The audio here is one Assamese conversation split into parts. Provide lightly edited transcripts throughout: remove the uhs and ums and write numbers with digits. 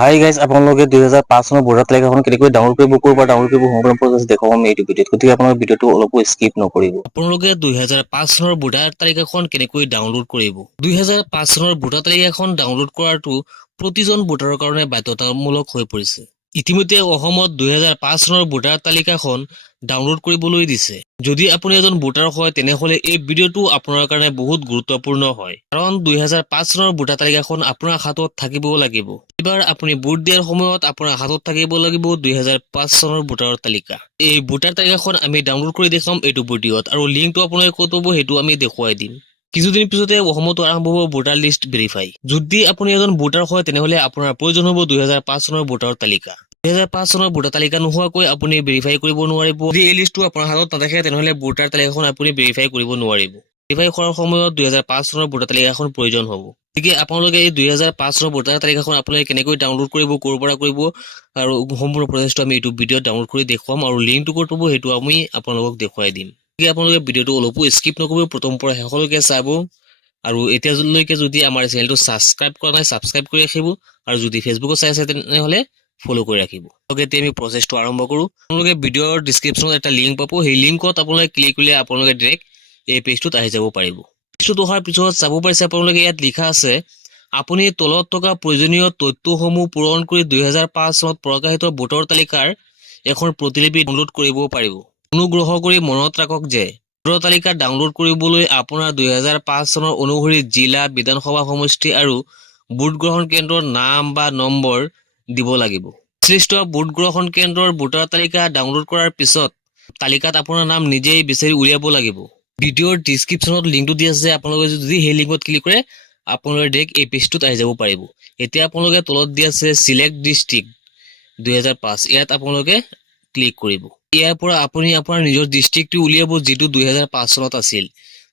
হাই গাইজ, আপোনালোকে 2005 চনৰ ভোটাৰ তালিকাখন কেনেকৈ ডাউনলোড কৰিব, ক'ৰ পৰা ডাউনলোড কৰিব, সম্পূৰ্ণ প্ৰচেছ দেখুৱাম আমি এইটো ভিডিঅ'ত। গতিকে আপোনালোকে ভিডিঅ'টো অলপো স্কিপ নকৰিব। আপোনালোকে 2005 চনৰ ভোটাৰ তালিকাখন কেনেকৈ ডাউনলোড কৰিব। 2005 চনৰ ভোটাৰ তালিকাখন ডাউনলোড কৰাটো প্ৰতিজন ভোটাৰৰ কাৰণে বাধ্যতামূলক হৈ পৰিছে। ইতিমধ্যে অসমত 2005 চনৰ ভোটাৰ তালিকাখন ডাউনলোড কৰিবলৈ দিছে। যদি আপুনি এজন ভোটাৰ হয় তেনেহলে এই ভিডিঅ'টো আপোনাৰ কাৰণে বহুত গুৰুত্বপূৰ্ণ হয়, কাৰণ 2005 চনৰ ভোটাৰ তালিকাখন আপোনাৰ হাতত থাকিব লাগিব। এবাৰ আপুনি ভোট দিয়াৰ সময়ত আপোনাৰ হাতত থাকিব লাগিব 2005 চনৰ ভোটাৰ তালিকা। এই ভোটাৰ তালিকাখন আমি ডাউনলোড কৰি দেখাম এইটো ভিডিঅ'ত, আৰু লিংকটো আপোনালোকে ক'ত পাব সেইটো আমি দেখুৱাই দিম। কিছুদিন পিছতে অসমতো আৰম্ভ হ'ব ভোটাৰ লিষ্ট ভেৰিফাই। যদি আপুনি এজন ভোটাৰ হয় তেনেহলে আপোনাৰ প্ৰয়োজন হ'ব 2005 চনৰ ভোটাৰ তালিকা। 2005 চনৰ ভোটাৰ তালিকা নোহোৱাকৈ আপুনি ভেৰিফাই কৰিব নোৱাৰিব। যদি এই লিষ্টটো আপোনাৰ হাতত নাথাকে তেনেহলে ভোটাৰ তালিকাখন আপুনি ভেৰিফাই কৰিব নোৱাৰিব। ভেৰিফাই কৰাৰ সময়ত 2005 চনৰ ভোটাৰ তালিকাখন প্ৰয়োজন হ'ব। গতিকে আপোনালোকে এই 2005 চনৰ ভোটাৰ তালিকাখন আপোনালোকে কেনেকৈ ডাউনলোড কৰিব, ক'ৰ পৰা কৰিব, আৰু সম্পূৰ্ণ প্ৰচেছটো আমি এইটো ভিডিঅ'ত ডাউনলোড কৰি দেখুৱাম, আৰু লিংকটো ক'ত পাব সেইটো আমি আপোনালোকক দেখুৱাই দিম। গতিকে আপোনালোকে ভিডিঅ'টো অলপো স্কিপ নকৰিব, প্ৰথমৰ পৰা শেষলৈকে চাব। আৰু এতিয়ালৈকে যদি আমাৰ চেনেলটো ছাবস্ক্ৰাইব কৰা নাই, ছাবস্ক্ৰাইব কৰি ৰাখিব, আৰু যদি ফেচবুকত চাই আছে তেনেহলে ফ'ল' কৰি ৰাখিব। এতিয়া আমি প্ৰচেছটো আৰম্ভ কৰোঁ। আপোনালোকে ভিডিঅ'ৰ ডিছক্ৰিপশ্যনত এটা লিংক পাব, সেই লিংকত আপোনালোকে ক্লিক কৰিলে আপোনালোকে ডাইৰেক্ট এই পেজটোত আহি যাব পাৰিব। পেজটোত অহাৰ পিছত চাব পাৰিছে আপোনালোকে ইয়াত লিখা আছে আপুনি তলত থকা প্ৰয়োজনীয় তথ্যসমূহ পূৰণ কৰি 2005 চনত প্ৰকাশিত ভোটাৰ তালিকাৰ এখন প্ৰতিলিপি ডাউনলোড কৰিব পাৰিব। অনুগ্ৰহ কৰি মনত ৰাখক যে ভোটাৰ তালিকা ডাউনলোড কৰিবলৈ আপোনাৰ 2005 চনৰ অনুসৰি জিলা, বিধানসভা সমষ্টি আৰু ভোট গ্ৰহণ কেন্দ্ৰৰ নাম বা নম্বৰ দিব লাগিব। সংশ্লিষ্ট ভোট গ্ৰহণ কেন্দ্ৰৰ ভোটাৰ তালিকা ডাউনলোড কৰাৰ পিছত তালিকাত আপোনাৰ নাম নিজেই বিচাৰি উলিয়াব লাগিব। ভিডিঅ'ৰ ডিছক্ৰিপশ্যনত লিংকটো দিয়া আছে, আপোনালোকে যদি সেই লিংকত ক্লিক কৰে আপোনালোকে ডাইৰেক্ট এই পেজটোত আহি যাব পাৰিব। এতিয়া আপোনালোকে তলত দিয়া আছে চিলেক্ট ডিষ্ট্ৰিক্ট 2005, ইয়াত আপোনালোকে ক্লিক কৰিব। ইয়াৰ পৰা আপুনি আপোনাৰ নিজৰ ডিষ্ট্ৰিক্টটো উলিয়াব যিটো 2005 চনত আছিল।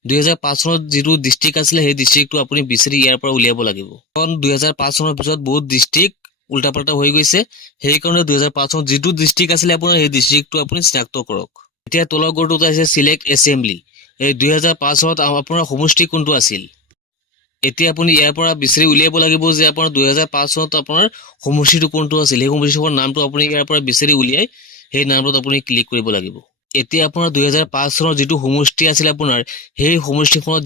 2005 চনত যিটো ডিষ্ট্ৰিক্ট আছিলে সেই ডিষ্ট্ৰিক্টটো আপুনি বিচাৰি ইয়াৰ পৰা উলিয়াব লাগিব, কাৰণ 2005 চনৰ পিছত বহুত ডিষ্ট্ৰিক্ট উল্টা পাল্টা হৈ গৈছে। সেইকাৰণে 2005 চনত যিটো ডিষ্ট্ৰিক্ট আছিলে আপোনাৰ সেই ডিষ্ট্ৰিক্টটো আপুনি চিনাক্ত কৰক। এতিয়া তলৰ গড়টোত আছে চিলেক্ট এছেম্বলি। এই 2005 চনত আপোনাৰ সমষ্টি কোনটো আছিল। এতিয়া আপুনি ইয়াৰ পৰা বিচাৰি উলিয়াব লাগিব যে আপোনাৰ 2005 চনত আপোনাৰ সমষ্টিটো কোনটো আছিল। সেই সমষ্টিখনৰ নামটো আপুনি ইয়াৰ পৰা বিচাৰি উলিয়াই সেই নামটোত আপুনি ক্লিক কৰিব লাগিব। এতিয়া আপোনাৰ 2005 চনৰ যিটো সমষ্টি আছিল আপোনাৰ সেই সমষ্টিখনত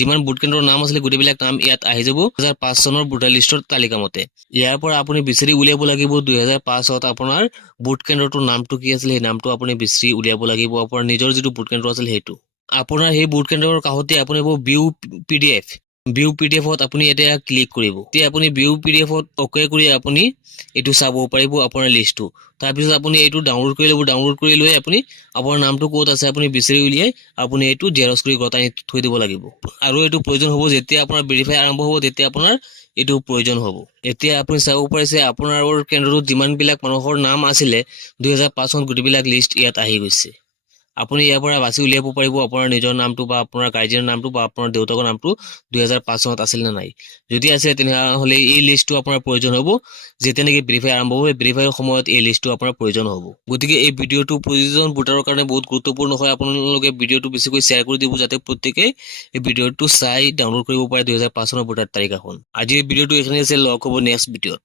যিমান ভোট কেন্দ্ৰৰ নাম আছিলে গোটেইবিলাক নাম ইয়াত আহি যাব 2005 চনৰ ভোটাৰ লিষ্টৰ তালিকা মতে। ইয়াৰ পৰা আপুনি বিচাৰি উলিয়াব লাগিব 2005 চনত আপোনাৰ ভোট কেন্দ্ৰটোৰ নামটো কি আছিলে, সেই নামটো আপুনি বিচাৰি উলিয়াব লাগিব, আপোনাৰ নিজৰ যিটো ভোট কেন্দ্ৰ আছিল সেইটো। আপোনাৰ সেই ভোট কেন্দ্ৰৰ কাষতে আপুনি ভিউ PDF, ভিউ PDFত আপুনি এতিয়া ক্লিক কৰিব। এতিয়া আপুনি ভিউ PDFত অকে কৰি আপুনি এইটো চাব পাৰিব আপোনাৰ লিষ্টটো। তাৰপিছত আপুনি এইটো ডাউনলোড কৰি ল'ব। ডাউনলোড কৰি লৈ আপুনি আপোনাৰ নামটো ক'ত আছে আপুনি বিচাৰি উলিয়াই আপুনি এইটো জেৰক্স কৰি গতাই থৈ দিব লাগিব। আৰু এইটো প্ৰয়োজন হ'ব যেতিয়া আপোনাৰ ভেৰিফাই আৰম্ভ হ'ব, তেতিয়া আপোনাৰ এইটো প্ৰয়োজন হ'ব। এতিয়া আপুনি চাব পাৰিছে আপোনাৰ কেন্দ্ৰটোত যিমানবিলাক মানুহৰ নাম আছিলে 2005 চনত গোটেইবিলাক লিষ্ট ইয়াত আহি গৈছে। আপুনি ইয়াৰ পৰা বাছি উলিয়াব পাৰিব আপোনাৰ নিজৰ নামটো বা আপোনাৰ গাৰ্জিয়ানৰ নামটো বা আপোনাৰ দেউতাকৰ নামটো 2005 চনত আছিল নে নাই। যদি আছে তেনেহ'লে এই লিষ্টটো আপোনাৰ প্ৰয়োজন হ'ব। যেতিয়া নেকি ভেৰিফাই আৰম্ভ হ'ব, ভেৰিফাইৰ সময়ত এই লিষ্টটো আপোনাৰ প্ৰয়োজন হ'ব। গতিকে এই ভিডিঅ'টো প্ৰতিজন ভোটাৰৰ কাৰণে বহুত গুৰুত্বপূৰ্ণ হয়। আপোনালোকে ভিডিঅ'টো বেছিকৈ শ্বেয়াৰ কৰি দিব যাতে প্ৰত্যেকেই এই ভিডিঅ'টো চাই ডাউনলোড কৰিব পাৰে 2005 চনৰ ভোটাৰ তালিকাখন। আজি এই ভিডিঅ'টো এইখিনি আছিল, লগ হ'ব নেক্সট ভিডিঅ'ত।